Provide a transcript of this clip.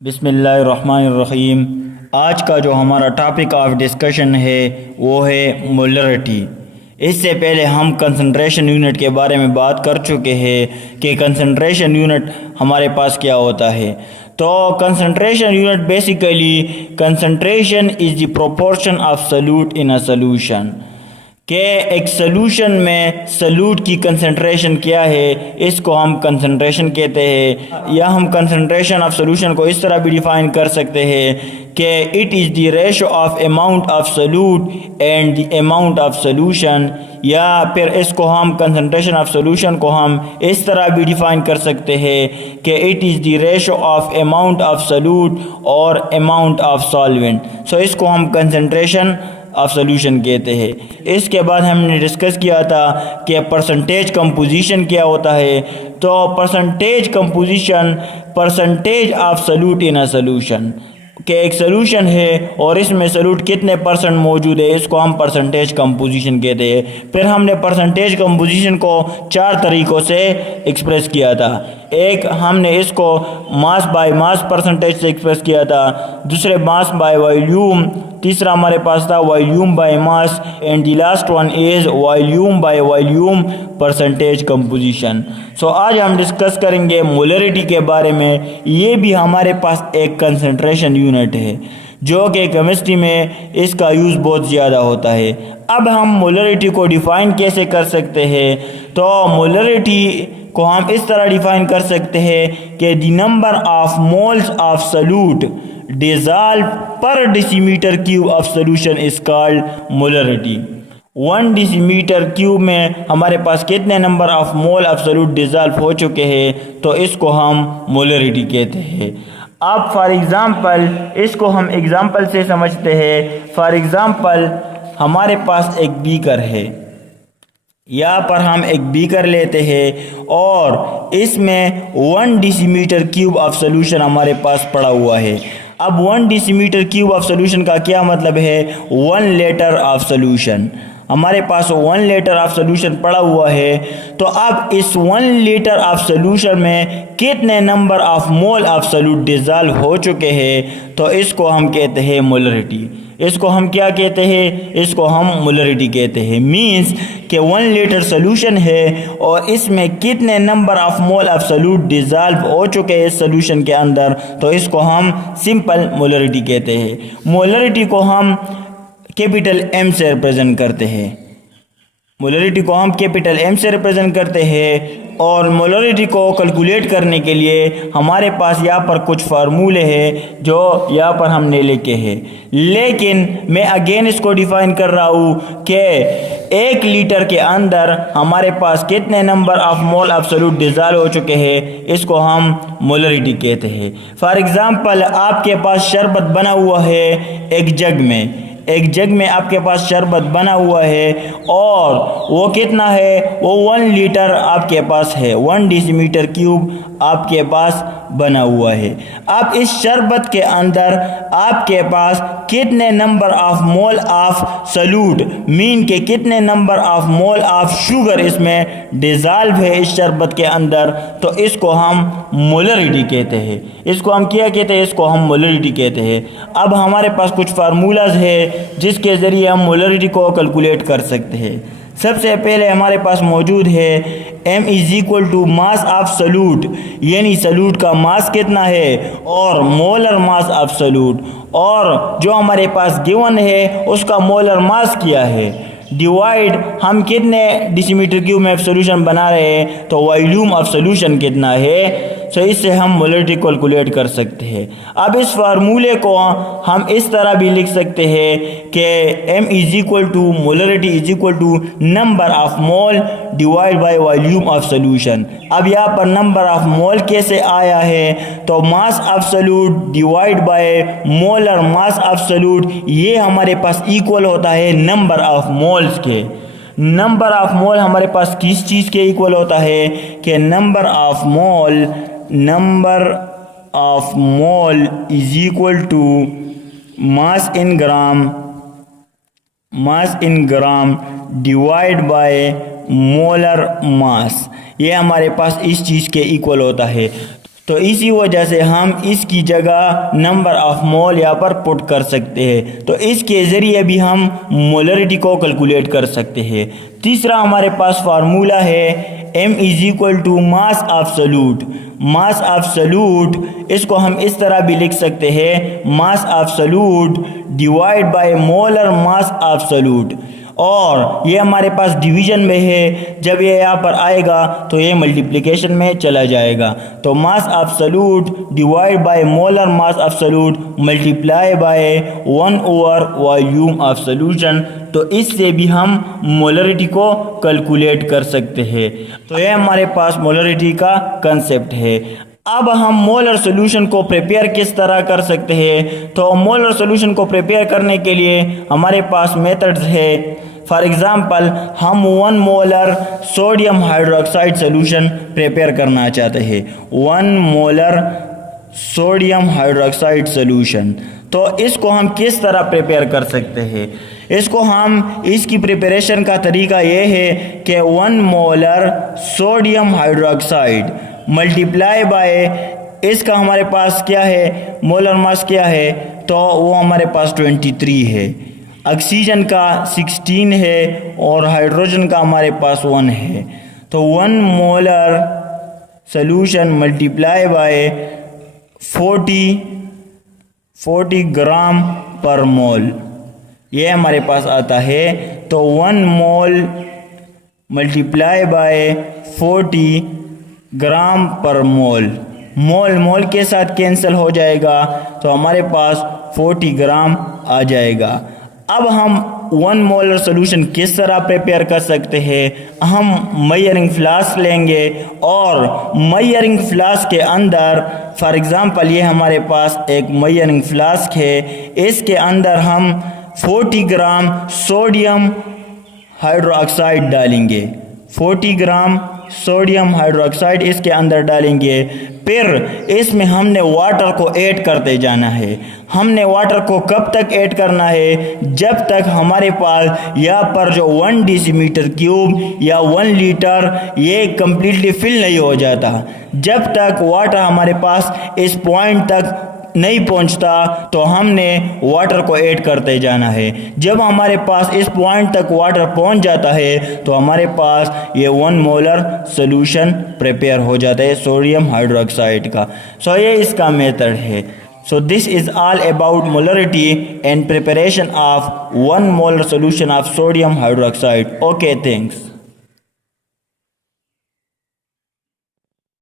बिस्मिल्लाहिर्रहमानिर्रहीम। आज का जो हमारा टॉपिक ऑफ डिस्कशन है वो है मोलरिटी। इससे पहले हम कंसंट्रेशन यूनिट के बारे में बात कर चुके हैं कि कंसंट्रेशन यूनिट हमारे पास क्या होता है। तो concentration unit basically concentration is the proportion of solute in a solution के एक सॉल्यूशन में सॉल्यूट की कंसंट्रेशन क्या है, इसको हम कंसंट्रेशन कहते हैं। या हम कंसंट्रेशन ऑफ सॉल्यूशन को इस तरह भी डिफाइन कर सकते हैं कि it is the ratio of amount of solute and the amount of solution. या फिर इसको हम कंसंट्रेशन ऑफ सॉल्यूशन को हम इस तरह भी डिफाइन कर सकते हैं कि it is the ratio of amount of solute और अमाउंट ऑफ सॉल्वेंट। सो इसको हम कंसंट्रेशन ऑफ सॉल्यूशन कहते हैं। इसके बाद हमने डिस्कस किया था कि परसेंटेज कंपोजिशन क्या होता है। तो percentage composition percentage of solute in a solution के एक सॉल्यूशन है और इसमें सॉल्यूट कितने परसेंट मौजूद है, इसको हम परसेंटेज कंपोजिशन कहते हैं। फिर हमने परसेंटेज कंपोजिशन को 4 तरीक़ों से एक्सप्रेस किया था। एक हमने इसको मास बाय मास परसेंटेज से एक्सप्रेस किया था, दूसरे मास बाय वॉल्यूम, तीसरा हमारे पास था volume by mass and the last one is volume by volume percentage composition. So आज हम डिस्कस करेंगे मोलरिटी के बारे में। ये भी हमारे पास एक कंसंट्रेशन यूनिट है जो कि केमिस्ट्री में इसका यूज़ बहुत ज़्यादा होता है। अब हम मोलरिटी को डिफ़ाइन कैसे कर सकते हैं, तो मोलरिटी को हम इस तरह डिफ़ाइन कर सकते हैं कि the number of moles of solute dissolved per decimeter cube of solution is called molarity। 1 decimeter cube में हमारे पास कितने number of mole of solute dissolve हो चुके हैं, तो इसको हम मोलरिटी कहते हैं। अब फॉर एग्ज़ाम्पल इसको हम एग्ज़ाम्पल से समझते हैं। फॉर एग्ज़ाम्पल हमारे पास एक बीकर है, यहाँ पर हम एक बीकर लेते हैं और इसमें 1 डेसीमीटर क्यूब ऑफ सॉल्यूशन हमारे पास पड़ा हुआ है। अब 1 डेसीमीटर क्यूब ऑफ सॉल्यूशन का क्या मतलब है, 1 लीटर ऑफ सॉल्यूशन। हमारे पास 1 लीटर ऑफ सॉल्यूशन पड़ा हुआ है। तो अब इस 1 लीटर ऑफ सॉल्यूशन में कितने number of mole of solute dissolve हो चुके हैं, तो इसको हम कहते हैं मोलरिटी। इसको हम क्या कहते हैं, इसको हम मोलरिटी कहते हैं। मींस कि 1 लीटर सॉल्यूशन है और इसमें कितने number of mole of solute dissolve हो चुके हैं इस सॉल्यूशन के अंदर, तो इसको हम सिंपल मोलरिटी कहते हैं। मोलरिटी को हम कैपिटल M से रिप्रेजेंट करते हैं। मोलरिटी को हम कैपिटल M से रिप्रेजेंट करते हैं और मोलरिटी को कैलकुलेट करने के लिए हमारे पास यहाँ पर कुछ फार्मूले हैं जो यहाँ पर हमने लिखे हैं। लेकिन मैं अगेन इसको डिफ़ाइन कर रहा हूँ कि 1 लीटर के अंदर हमारे पास कितने number of mole of solute dissolve हो चुके हैं, इसको हम मोलरिटी कहते हैं। फॉर एग्ज़ाम्पल आपके पास शरबत बना हुआ है एक जग में, एक जग में आपके पास शरबत बना हुआ है और वो कितना है, वो 1 लीटर आपके पास है, 1 डेसीमीटर क्यूब आपके पास बना हुआ है। अब इस शरबत के अंदर आपके पास कितने number of mole of solute mean के कितने number of mole of sugar इसमें डिज़ोल्व है इस शरबत के अंदर, तो इसको हम मोलरिटी कहते हैं। इसको हम क्या कहते हैं, इसको हम मोलरिटी कहते हैं। अब हमारे पास कुछ फार्मूलाज है जिसके ज़रिए हम मोलरिटी को कैलकुलेट कर सकते हैं। सबसे पहले हमारे पास मौजूद है M is equal to mass of solute, यानी सॉल्यूट का मास कितना है और मोलर मास ऑफ सॉल्यूट, और जो हमारे पास गिवन है उसका मोलर मास क्या है, डिवाइड हम कितने डेसीमीटर क्यूब में सॉल्यूशन बना रहे हैं, तो वॉल्यूम ऑफ सॉल्यूशन कितना है। सो इससे हम मोलरिटी कैलकुलेट कर सकते हैं। अब इस फार्मूले को हम इस तरह भी लिख सकते हैं कि M is equal to molarity is equal to number of mole divide by volume of solution. अब यहाँ पर नंबर ऑफ मोल कैसे आया है, तो mass of solute divide by molar mass of solute, ये हमारे पास इक्वल होता है नंबर ऑफ मोल्स के। नंबर ऑफ मोल हमारे पास किस चीज़ के इक्वल होता है कि number of mole is equal to mass in gram divide by molar mass. ये हमारे पास इस चीज़ के इक्वल होता है। तो इसी वजह से हम इसकी जगह नंबर ऑफ मोल यहाँ पर पुट कर सकते हैं। तो इसके ज़रिए भी हम मोलरिटी को कैलकुलेट कर सकते हैं। तीसरा हमारे पास फार्मूला है m is equal to mass absolute. Mass absolute इसको हम इस तरह भी लिख सकते हैं, mass absolute divide by molar mass absolute. और ये हमारे पास डिवीज़न में है, जब ये यहाँ पर आएगा तो ये मल्टीप्लिकेशन में चला जाएगा। तो mass absolute divide by molar mass absolute multiply by 1 over volume of solution. तो इससे भी हम मोलरिटी को कैलकुलेट कर सकते हैं। तो ये हमारे पास मोलरिटी का कंसेप्ट है। अब हम मोलर सॉल्यूशन को प्रिपेयर किस तरह कर सकते हैं? तो मोलर सॉल्यूशन को प्रिपेयर करने के लिए हमारे पास मेथड्स है। फॉर एग्ज़ाम्पल हम 1 molar sodium hydroxide solution prepare करना चाहते हैं, 1 मोलर सोडियम हाइड्रोक्साइड सॉल्यूशन। तो इसको हम किस तरह प्रिपेयर कर सकते हैं? इसकी प्रिपरेशन का तरीका ये है कि 1 molar sodium hydroxide multiply by इसका हमारे पास क्या है, मोलर मास क्या है, तो वो हमारे पास 23 है, ऑक्सीजन का 16 है और हाइड्रोजन का हमारे पास 1 है। तो 1 मोलर सॉल्यूशन मल्टीप्लाई बाय 40 ग्राम पर मोल, ये हमारे पास आता है। तो 1 मोल मल्टीप्लाई बाय 40 ग्राम पर मोल, मोल के साथ कैंसिल हो जाएगा, तो हमारे पास 40 ग्राम आ जाएगा। अब हम 1 मोलर सॉल्यूशन किस तरह प्रिपेयर कर सकते हैं? हम मेजरिंग फ्लास्क लेंगे और मेजरिंग फ्लास्क के अंदर, फॉर एग्ज़ाम्पल ये हमारे पास एक मेजरिंग फ्लास्क है, इसके अंदर हम 40 ग्राम सोडियम हाइड्रोक्साइड डालेंगे, 40 ग्राम सोडियम हाइड्रोक्साइड इसके अंदर डालेंगे। फिर इसमें हमने वाटर को ऐड करते जाना है। हमने वाटर को कब तक ऐड करना है? जब तक हमारे पास यहाँ पर जो 1 डेसीमीटर क्यूब या 1 लीटर ये कम्प्लीटली फिल नहीं हो जाता। जब तक वाटर हमारे पास इस पॉइंट तक नहीं पहुंचता तो हमने वाटर को ऐड करते जाना है। जब हमारे पास इस पॉइंट तक वाटर पहुंच जाता है तो हमारे पास ये 1 मोलर सॉल्यूशन प्रिपेयर हो जाता है सोडियम हाइड्रोक्साइड का। सो ये इसका मेथड है। So this is all about molarity and preparation of 1 molar solution of sodium hydroxide. Okay, thanks.